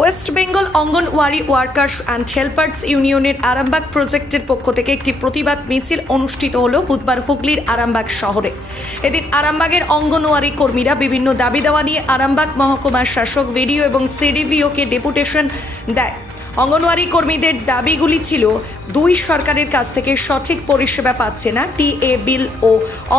West Bengal anganwadi workers and helpers ইউনিয়নের আরামবাগ প্রজেক্টের পক্ষ থেকে একটি প্রতিবাদ মিছিল অনুষ্ঠিত হলো বুধবার হুগলির আরামবাগ শহরে। এদিন আরামবাগের অঙ্গনওয়াড়ি কর্মীরা বিভিন্ন দাবি দেওয়া নিয়ে আরামবাগ মহকুমার শাসক ভিডিও এবং সিডিভিওকে ডেপুটেশন দেয়। অঙ্গনওয়াড়ি কর্মীদের দাবিগুলি ছিল, দুই সরকারের কাছ থেকে সঠিক পরিষেবা পাচ্ছে না, টিএ বিল ও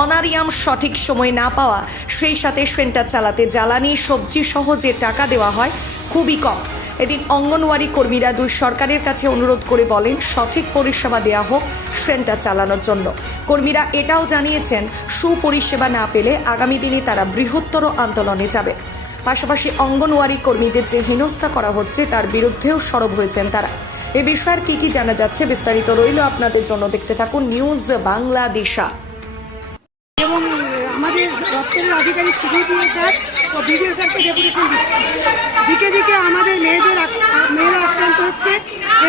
অনারিয়াম সঠিক সময় না পাওয়া, সেই সাথে সেন্টার চালাতে জ্বালানি সবজি সহ যে টাকা দেওয়া হয় খুবই কম। এদিন অঙ্গনওয়াড়ি কর্মীরা দুই সরকারের কাছে অনুরোধ করে বলেন সঠিক পরিষেবা দেওয়া হোক সেন্টার চালানোর জন্য। কর্মীরা এটাও জানিয়েছেন সুপরিষেবা না পেলে আগামী দিনে তারা বৃহত্তর আন্দোলনে যাবে। পাশাপাশি অঙ্গনওয়াড়ি কর্মীদের যে হেনস্থা করা হচ্ছে তার বিরুদ্ধেও সরব হয়েছেন তারা। এ বিষয়ে কি জানা যাচ্ছে বিস্তারিত রইল আপনাদের জন্য, দেখতে থাকুন নিউজ বাংলাদেশা। এবং আমাদের দপ্তরের আধিকারিক সিডিপিও স্যার ও বিডিও স্যারকে ডেপুটেশন দিচ্ছে। দিকে দিকে আমাদের মেয়েরা আক্রান্ত হচ্ছে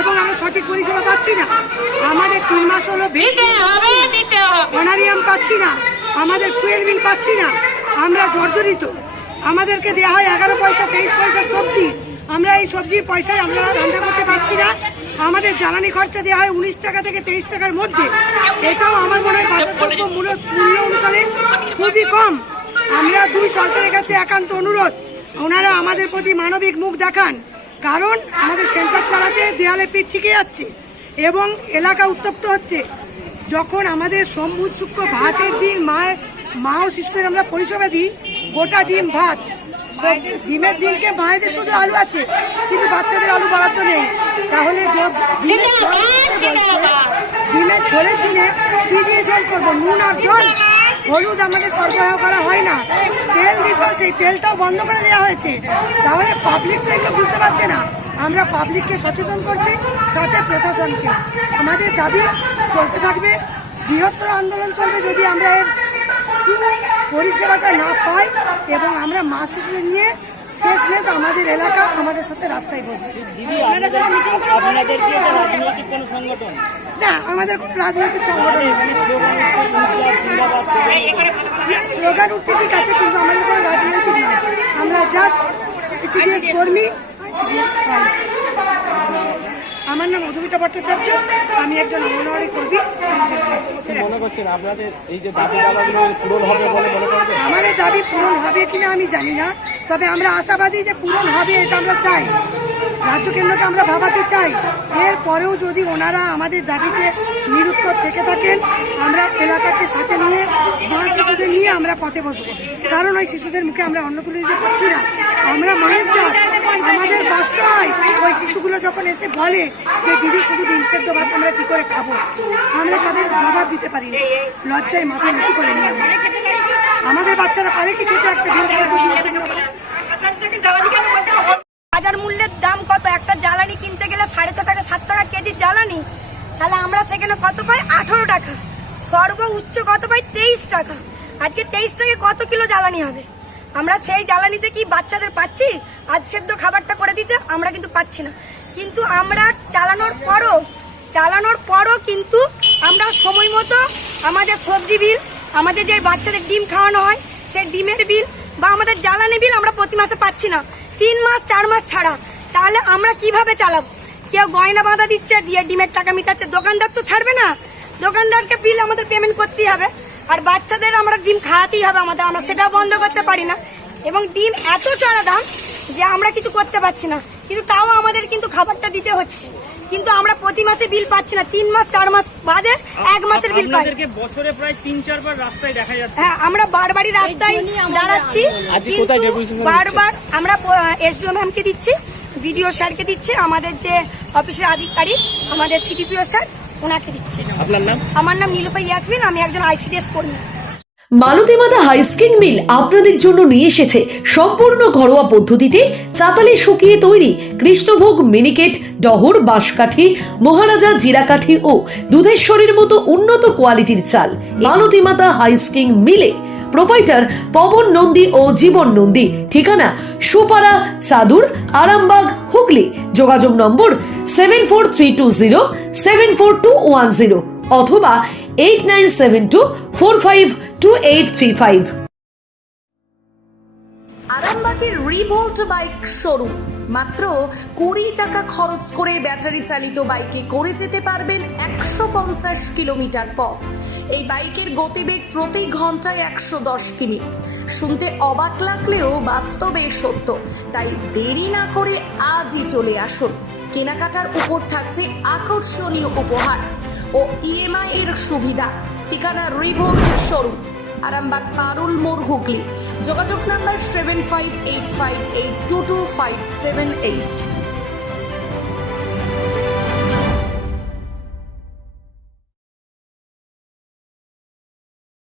এবং আমরা সঠিক পরিষেবা পাচ্ছি না। আমাদের 3 মাস হলো অনারিয়াম পাচ্ছি না, আমাদের ফুয়েল বিল পাচ্ছি না, আমরা জর্জরিত। আমাদেরকে দেওয়া হয় 11 পয়সা 23 পয়সা সবজি, আমরা এই সবজির পয়সায় আমরা রান্না করতে পারছি না। আমাদের জ্বালানি খরচা দেওয়া হয় 19 টাকা থেকে 23 টাকার মধ্যে। এটাও আমার মনে হয় বাজারদ্রব্য মূল্য অনুসারে খুবই কম। আমরা দুই সরকারের কাছে একান্ত অনুরোধ, ওনারা আমাদের প্রতি মানবিক মুখ দেখান। কারণ আমাদের সেন্টার চালাতে দেয়ালে পিঠ ঠিকে যাচ্ছে এবং এলাকা উত্তপ্ত হচ্ছে। যখন আমাদের সোম বুধ শুক্র ভাতের দিন মা ও শিশুদের আমরা পরিষেবা দিই, গোটা ডিম ভাত, ডিমের দিনকে মায়েদের শুধু আলু আছে কিন্তু বাচ্চাদের আলু বরাদ্দ নেই। তাহলে ডিমের ঝোলের দিনে কি দিয়ে ঝোল করবো? নুন আর জল, হলুদ আমাদের সরবরাহ করা হয় না। তেল দিত, সেই তেলটাও বন্ধ করে দেওয়া হয়েছে। তাহলে পাবলিক তো এগুলো বুঝতে পারছে না। আমরা পাবলিককে সচেতন করছি, সাথে প্রশাসনকে। আমাদের দাবি চলতে থাকবে, বৃহত্তর আন্দোলন চলবে যদি আমরা এর পরিষেবাটা না পাই এবং আমরা মা শিশুদের নিয়ে শেষ আমাদের এলাকা আমাদের সাথে রাস্তায় বসবে। না, আমাদের কোনো রাজনৈতিক সংগঠন স্লোগান উঠছে ঠিক আছে, কিন্তু আমাদের কোনো রাজনৈতিক নয়। আমরা জাস্ট সিডিএস কর্মী। আমার নাম মধুমিতা ভট্টাচার্য, আমি একজন অঙ্গনওয়াড়ি কর্মী। আমাদের দাবি পূরণ হবে কিনা আমি জানি না, তবে আমরা আশাবাদী যে পূরণ হবে, এটা আমরা চাই। রাজ্য কেন্দ্রকে আমরা ভাবাতে চাই। এরপরেও যদি ওনারা আমাদের দাবিতে নিরুত্তর থেকে থাকেন, আমরা এলাকাকে সাথে নিয়ে মা শিশুদের নিয়ে আমরা পথে বসবো। কারণ ওই শিশুদের মুখে আমরা অন্ন তুলে দিতে পারছি না। আমরা মায়ের জাত, আমাদের কষ্ট হয়। ওই শিশুগুলো যখন এসে বলে যে দিদি শুধু ডিম সেদ্ধ ভাত আমরা কি করে খাবো, আমরা তাদের জবাব দিতে পারি না। লজ্জায় মাথা নিচু করে নিয়ে আমাদের বাচ্চারা পারে কি খেতে একটা ডিম সেদ্ধ? বাজার মূল্যের দাম কত? একটা জ্বালানি কিনতে গেলে 6.5 টাকা 7 টাকা কেজি জ্বালানি, তাহলে আমরা সেখানে কত পাই? 18 টাকা। সর্বোচ্চ কত পাই? 23 টাকা। আজকে 23 টাকা কত কিলো জ্বালানি হবে? আমরা সেই জ্বালানিতে কি বাচ্চাদের পাচ্ছি আজ সেদ্ধ খাবারটা করে দিতে? আমরা কিন্তু পাচ্ছি না। কিন্তু আমরা চালানোর পরও কিন্তু আমরা সময় মতো আমাদের সবজি বিল, আমাদের যে বাচ্চাদের ডিম খাওয়ানো হয় সেই ডিমের বিল বা আমাদের জ্বালানি বিল আমরা প্রতি মাসে পাচ্ছি না, 3 মাস 4 মাস ছাড়া। তাহলে আমরা কিভাবে চালাবো? কেউ গয়না বাঁধা দিচ্ছে, দিয়ে ডিমের টাকা মিটাচ্ছে, দোকানদার তো ছাড়বে না। দোকানদারকে বিল আমাদের পেমেন্ট করতেই হবে, আর বাচ্চাদের আমরা ডিম খাওয়াতেই হবে আমাদের, আমরা সেটাও বন্ধ করতে পারি না। এবং ডিম এত চড়া দাম যে আমরা কিছু করতে পারছি না, কিন্তু তাও আমাদের কিন্তু খাবারটা দিতে হচ্ছে। কিন্তু আমরা প্রতি মাসে বিল পাচ্ছি না, 3 মাস 4 মাস বাদে 1 মাসের বিল পাই। বছরে প্রায় 3-4 বার রাস্তায় দেখা যাচ্ছে। হ্যাঁ, আমরা বারবারই রাস্তায় দাঁড়াচ্ছি, বারবার আমরা এসডিও ম্যামকে দিচ্ছি, বিডিও স্যারকে দিচ্ছে, আমাদের যে অফিসের আধিকারিক আমাদের সিডিপিও স্যার ওনাকে দিচ্ছে। আপনার নাম? আমার নাম নীলুফা ইয়াসমিন, আমি একজন আইসিডিএস কর্মী। মালতীমাতা হাইস্কিং মিল আপনাদের জন্য নিয়ে এসেছে সম্পূর্ণ ঘরোয়া পদ্ধতিতে চাতালে শুকিয়ে তৈরি কৃষ্ণভোগ মিনিকেট, ডহর, বাঁশকাঠি, মহারাজা জিরাকাঠি ও দুধেশ্বরীর মতো উন্নত কোয়ালিটির চাল। মালতীমাতা হাইস্কিং মিলে প্রোপাইটার পবন নন্দী ও জীবন নন্দী। ঠিকানা সুপারা চাদুর, আরামবাগ, হুগলি। যোগাযোগ নম্বর 7432074210 অথবা 8972452835। আরামবাগের রিভোল্ট বাইক শোরুম মাত্র 20 টাকা খরচ করে ব্যাটারি চালিত বাইকে করে যেতে পারবেন 150 কিলোমিটার পথ। এই বাইকের গতিবেগ প্রতি ঘন্টায় 110 কিমি। শুনতে অবাক লাগলেও বাস্তবে সত্য, তাই দেরি না করে আজই চলে আসুন। কেনাকাটার উপর থাকছে আকর্ষণীয় উপহার ও ইএমআই এর সুবিধা। ঠিকানা রিভোল্ট শোরুম, আরামবাগ পারুল মোড়, হুগলি। যোগাযোগ নাম্বার 7585822578।